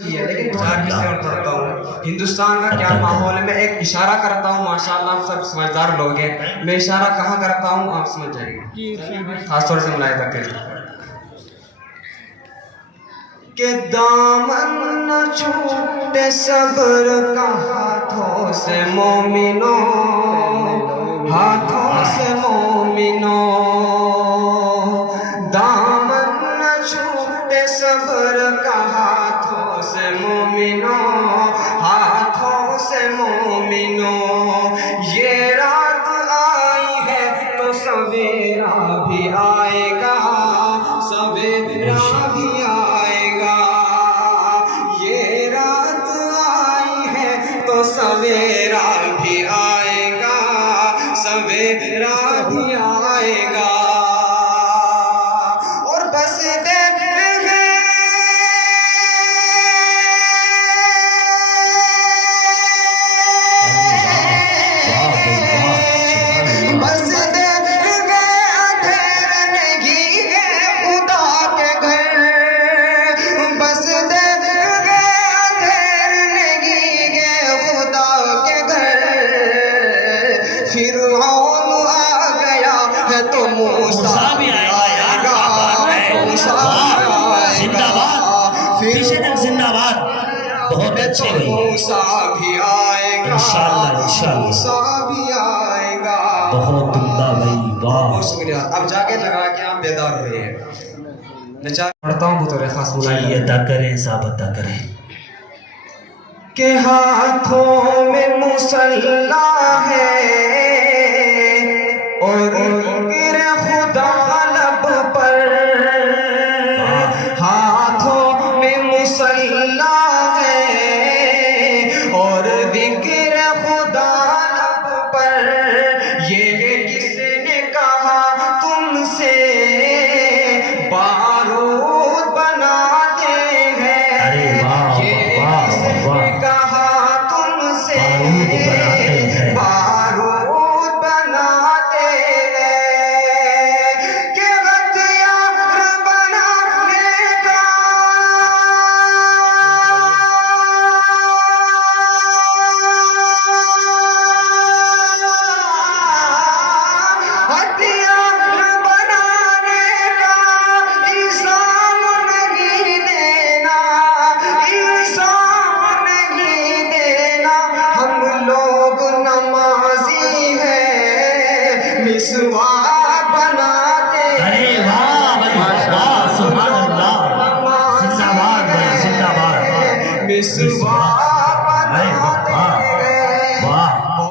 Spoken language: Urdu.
لیکن چار کسی اور پڑھتا ہوں. ہندوستان کا کیا ماحول ہے, میں ایک اشارہ کرتا ہوں, ماشاءاللہ آپ سب سمجھدار لوگ ہیں, میں اشارہ کہاں کرتا ہوں آپ سمجھ جائیں گے, خاص طور سے ملاحظہ کریں کہ دامن نہ چھوٹے صبر کا ہاتھوں سے مومنوں, ہاتھوں سے مومنوں, دامن نہ چھوٹے صبر کا ہاتھوں سے مومنوں, ہاتھوں سے مومنوں. یہ رات آئی ہے تو سویرا بھی آئے گا, سویرا بھی آئے گا. یہ رات آئی ہے تو سویرا بھی آئے گا, سویرا بھی آئے گا. اور بس فرعون آ گیا ہے تو موسیٰ بھی آئے گا, زندہ باد, پیچھے تک زندہ باد. بہت اچھے ہوئی, موسیٰ بھی آئے گا, انشاءاللہ موسیٰ بھی آئے گا. بہت عمدہ بھائی, واہ. بہت شکریہ. اب جا کے لگا کے آپ بیدار ہوئے ہیں. میں چاہ پڑھتا ہوں بطور خاص جی ادا کریں صاحب, ادا کریں. کہ ہاتھوں میں مسلح ہے اور ذکر خدا لب پر, ہاتھوں میں مسلح ہے اور ذکر خدا لب پر. یہ کس نے کہا تم سے بارود بناتے ہیں, یہ کس نے کہا تم سے بارود بناتے ہیں, کہ ہتھیار بنانے کا ہتھیار بنانے کا الزام نہیں دینا, الزام نہیں دینا. ہم لوگ نمازی ہیں, مسواک بناتے ارے واہ واہ, سبحان اللہ, زندہ باد, زندہ باد. مسواک